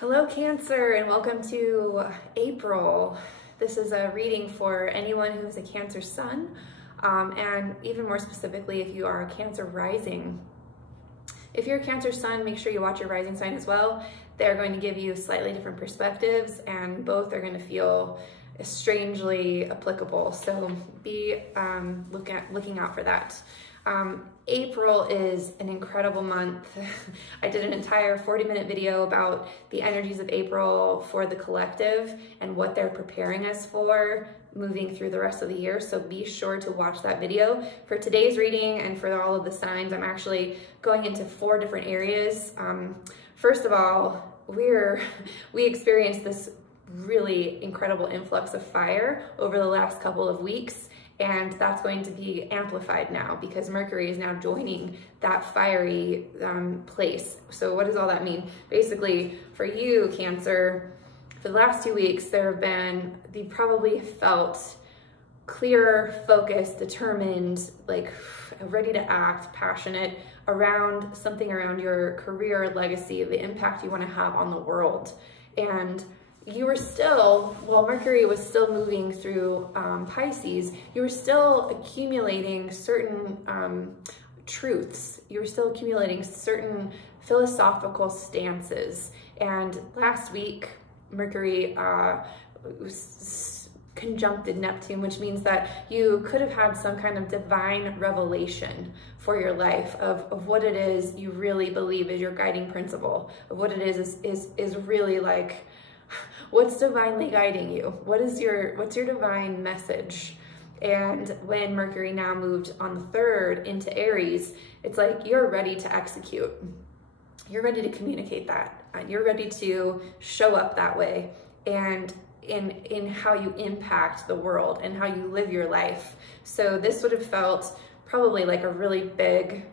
Hello Cancer, and welcome to April. This is a reading for anyone who is a Cancer sun, and even more specifically if you are a Cancer rising. If you're a Cancer sun, make sure you watch your rising sign as well. They're going to give you slightly different perspectives, and both are going to feel strangely applicable, so be looking out for that. April is an incredible month. I did an entire 40-minute video about the energies of April for the collective and what they're preparing us for moving through the rest of the year, so be sure to watch that video. For today's reading and for all of the signs, I'm actually going into 4 different areas. First of all, we experienced this really incredible influx of fire over the last couple of weeks, and that's going to be amplified now because Mercury is now joining that fiery place. So what does all that mean? Basically, for you, Cancer, for the last 2 weeks, you've probably felt clear, focused, determined, like ready to act, passionate around something around your career, legacy, the impact you want to have on the world. And you were still, while Mercury was still moving through Pisces, you were still accumulating certain truths. You were still accumulating certain philosophical stances. And last week, Mercury was conjuncted Neptune, which means that you could have had some kind of divine revelation for your life of what it is you really believe is your guiding principle, of what it is really like, what's divinely guiding you? What's your divine message? And when Mercury now moved on the 3rd into Aries, it's like you're ready to execute. You're ready to communicate that. You're ready to show up that way and in how you impact the world and how you live your life. So this would have felt probably like a really big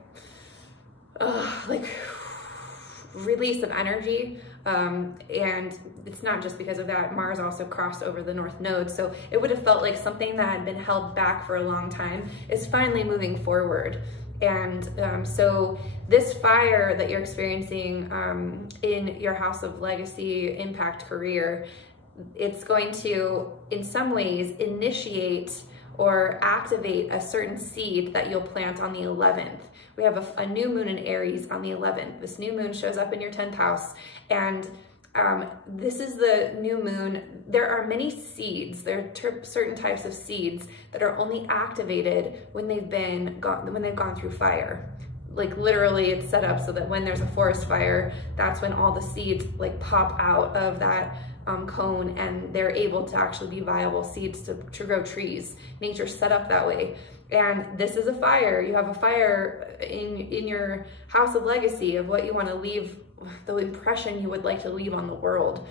release of energy. And it's not just because of that. Mars also crossed over the North Node. So it would have felt like something that had been held back for a long time is finally moving forward. And so this fire that you're experiencing in your house of legacy, impact, career, it's going to, in some ways, initiate or activate a certain seed that you'll plant on the 11th. We have a new moon in Aries on the 11th. This new moon shows up in your 10th house, and this is the new moon. There are many seeds. There are certain types of seeds that are only activated when they've gone through fire. Like literally, it's set up so that when there's a forest fire, that's when all the seeds like pop out of that cone, and they're able to actually be viable seeds to grow trees. Nature's set up that way. And this is a fire. You have a fire in your house of legacy of what you want to leave, the impression you would like to leave on the world.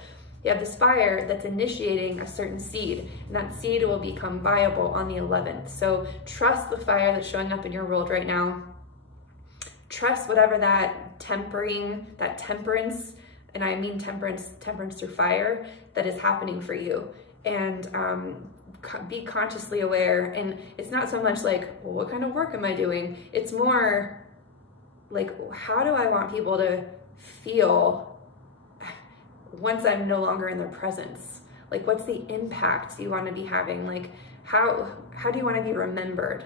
You have this fire that's initiating a certain seed, and that seed will become viable on the 11th. So trust the fire that's showing up in your world right now. Trust whatever that temperance, and I mean temperance through fire, that is happening for you. And be consciously aware. And it's not so much like, well, what kind of work am I doing? It's more like, how do I want people to feel once I'm no longer in their presence? Like, what's the impact you want to be having? Like, how do you want to be remembered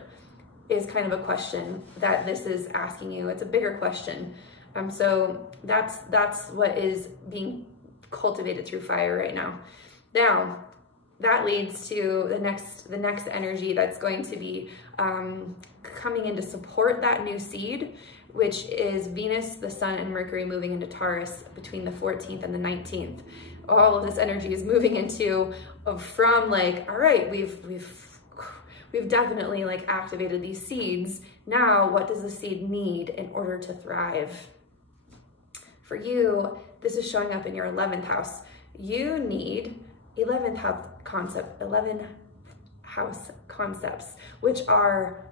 is kind of a question that this is asking you. It's a bigger question. So that's what is being cultivated through fire right now. Now, that leads to the next energy that's going to be coming in to support that new seed, which is Venus, the Sun, and Mercury moving into Taurus between the 14th and the 19th. All of this energy is moving into from like, all right, we've definitely like activated these seeds. Now, what does the seed need in order to thrive? For you, this is showing up in your 11th house. You need 11th house concepts, which are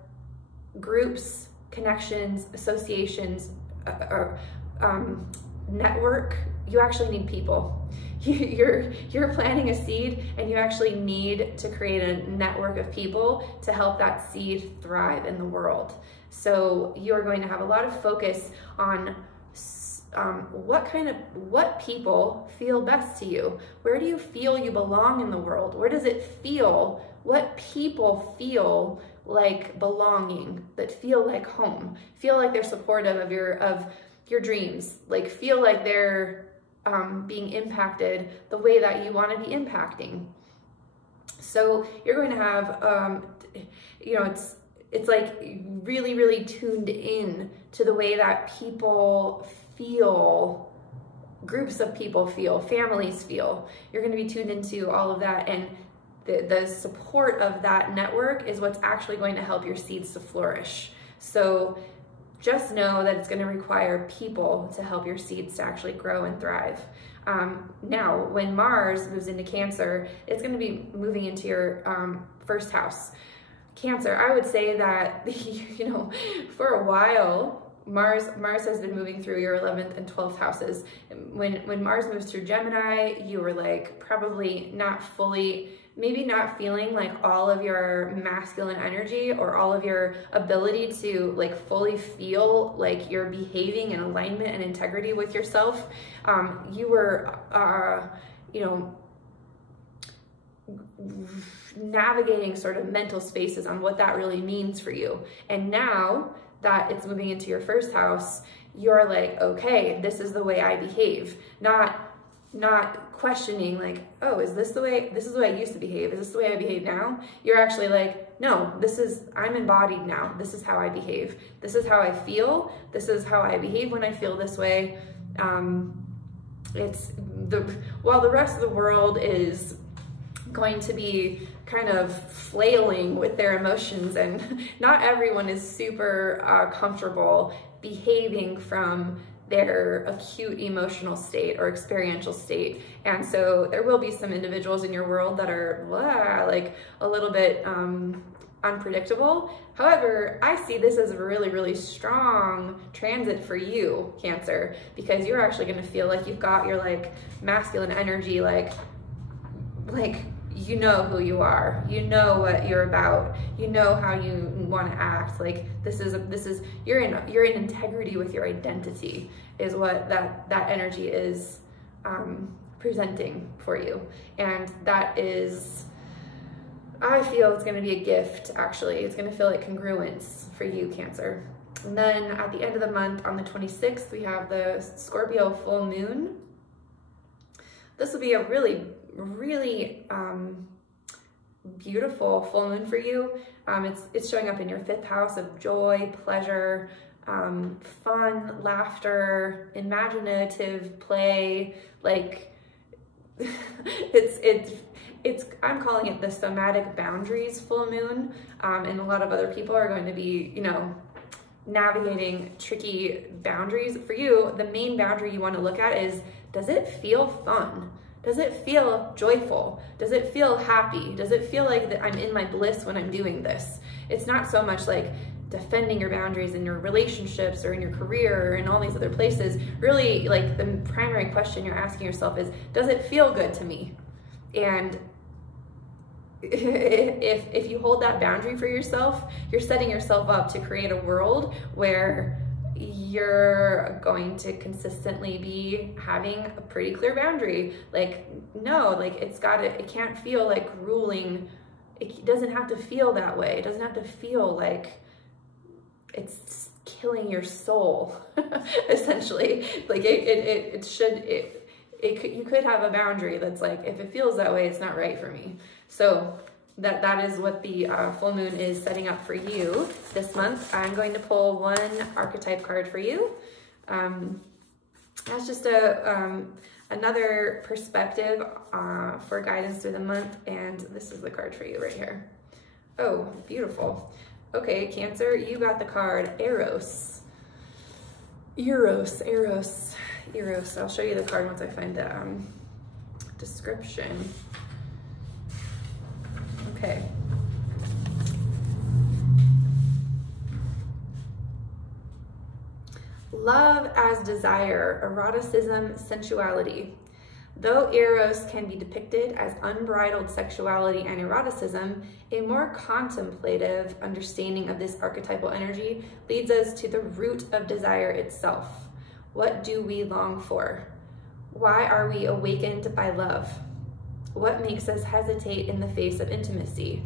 groups, connections, associations, network. You actually need people. You're planting a seed, and you actually need to create a network of people to help that seed thrive in the world. So you're going to have a lot of focus on what people feel best to you? Where do you feel you belong in the world? Where does it feel, what people feel like belonging, that feel like home, feel like they're supportive of your dreams, like feel like they're being impacted the way that you want to be impacting. So you're going to have, you know, it's like really, really tuned in to the way that people feel, groups of people feel, families feel. You're going to be tuned into all of that, and the support of that network is what's actually going to help your seeds to flourish. So just know that it's going to require people to help your seeds to actually grow and thrive. Now, when Mars moves into Cancer, it's going to be moving into your first house. Cancer, I would say that, you know, for a while, Mars has been moving through your 11th and 12th houses. When Mars moves through Gemini, you were like probably not fully, maybe not feeling like all of your masculine energy or all of your ability to like fully feel like you're behaving in alignment and integrity with yourself. You were, you know, navigating sort of mental spaces on what that really means for you. And now that it's moving into your first house, you're like, okay, this is the way I behave. Not questioning like, oh, is this the way I used to behave? Is this the way I behave now? You're actually like, no, I'm embodied now. This is how I behave. This is how I feel. This is how I behave when I feel this way. While the rest of the world is going to be kind of flailing with their emotions, and not everyone is super comfortable behaving from their acute emotional state or experiential state. And so there will be some individuals in your world that are like a little bit unpredictable. However, I see this as a really, really strong transit for you, Cancer, because you're actually going to feel like you've got your like masculine energy, like you know who you are, you know what you're about, you know how you want to act. Like you're in integrity with your identity is what that energy is presenting for you. And that is, I feel it's going to be a gift. Actually, it's going to feel like congruence for you, Cancer. And then at the end of the month, on the 26th, we have the Scorpio full moon. This will be a really, really beautiful full moon for you. It's showing up in your 5th house of joy, pleasure, fun, laughter, imaginative play. Like I'm calling it the somatic boundaries full moon, and a lot of other people are going to be, you know, navigating tricky boundaries. For you, the main boundary you want to look at is, does it feel fun? Does it feel joyful? Does it feel happy? Does it feel like that I'm in my bliss when I'm doing this? It's not so much like defending your boundaries in your relationships or in your career or in all these other places. Really, like the primary question you're asking yourself is, does it feel good to me? And if you hold that boundary for yourself, you're setting yourself up to create a world where you're going to consistently be having a pretty clear boundary. Like, no, like it can't feel like ruling. It doesn't have to feel that way. It doesn't have to feel like it's killing your soul, essentially. Like you could have a boundary that's like, if it feels that way, it's not right for me. So that is what the full moon is setting up for you this month. I'm going to pull one archetype card for you. That's just another perspective for guidance through the month, and this is the card for you right here. Oh, beautiful. Okay, Cancer, you got the card Eros. Eros. I'll show you the card once I find the description. Okay. Love as desire, eroticism, sensuality. Though Eros can be depicted as unbridled sexuality and eroticism, a more contemplative understanding of this archetypal energy leads us to the root of desire itself. What do we long for? Why are we awakened by love? What makes us hesitate in the face of intimacy?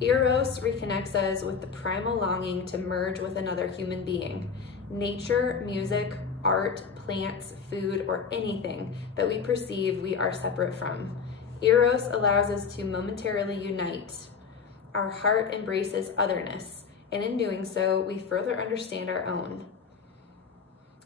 Eros reconnects us with the primal longing to merge with another human being. Nature, music, art, plants, food, or anything that we perceive we are separate from. Eros allows us to momentarily unite. Our heart embraces otherness, and in doing so, we further understand our own.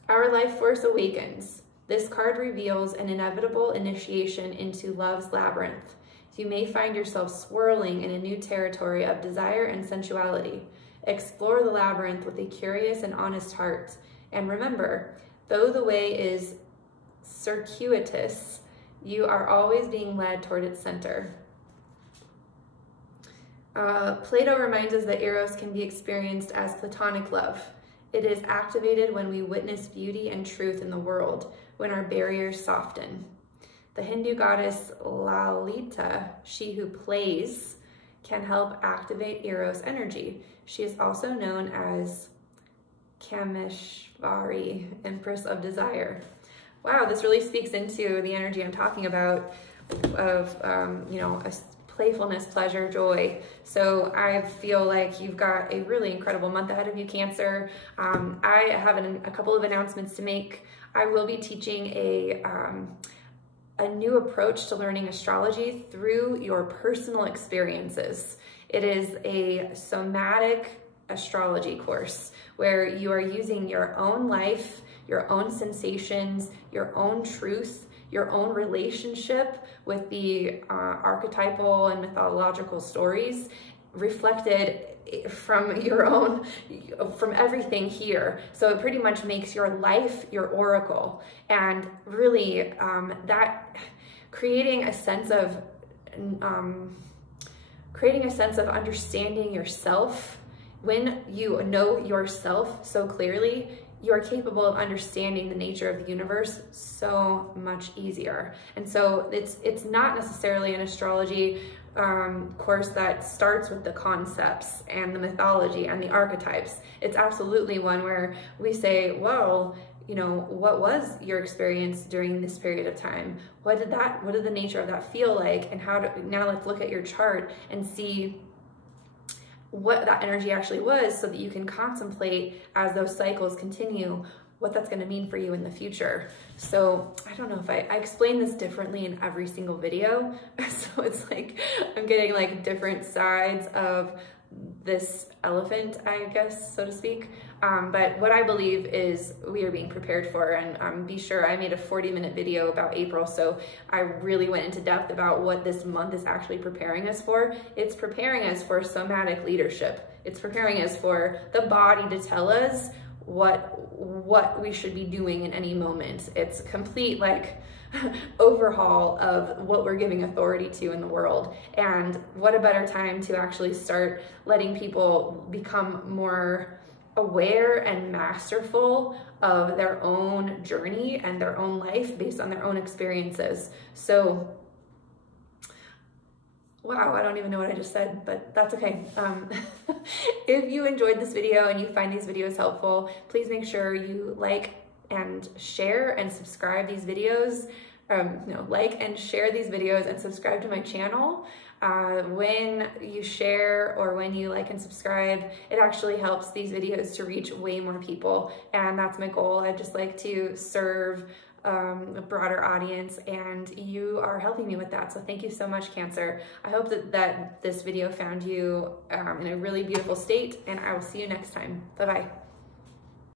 Our life force awakens. This card reveals an inevitable initiation into love's labyrinth. You may find yourself swirling in a new territory of desire and sensuality. Explore the labyrinth with a curious and honest heart. And remember, though the way is circuitous, you are always being led toward its center. Plato reminds us that Eros can be experienced as platonic love. It is activated when we witness beauty and truth in the world, when our barriers soften. The Hindu goddess Lalita, she who plays, can help activate Eros energy. She is also known as Kameshvari, Empress of Desire. Wow, this really speaks into the energy I'm talking about of, playfulness, pleasure, joy. So I feel like you've got a really incredible month ahead of you, Cancer. I have a couple of announcements to make. I will be teaching a new approach to learning astrology through your personal experiences. It is a somatic astrology course where you are using your own life, your own sensations, your own truth, your own relationship with the archetypal and mythological stories reflected from your own, from everything here. So it pretty much makes your life your oracle, and really that creating a sense of understanding yourself. When you know yourself so clearly, you are capable of understanding the nature of the universe so much easier. And so it's not necessarily an astrology course that starts with the concepts and the mythology and the archetypes. It's absolutely one where we say, well, what was your experience during this period of time? What did the nature of that feel like? And now let's look at your chart and see what that energy actually was, so that you can contemplate as those cycles continue what that's going to mean for you in the future. So I don't know if I explain this differently in every single video. So it's like I'm getting like different sides of this elephant, I guess, so to speak. But what I believe is we are being prepared for, and be sure I made a 40-minute video about April, so I really went into depth about what this month is actually preparing us for. It's preparing us for somatic leadership. It's preparing us for the body to tell us what we should be doing in any moment. It's complete like overhaul of what we're giving authority to in the world. And what a better time to actually start letting people become more aware and masterful of their own journey and their own life based on their own experiences. So wow, I don't even know what I just said, but that's okay. If you enjoyed this video and you find these videos helpful, please make sure you like and share and subscribe these videos. Like and share these videos and subscribe to my channel. When you share or when you like and subscribe, it actually helps these videos to reach way more people. And that's my goal. I just like to serve a broader audience, and you are helping me with that. So thank you so much, Cancer. I hope that this video found you in a really beautiful state, and I will see you next time. Bye-bye.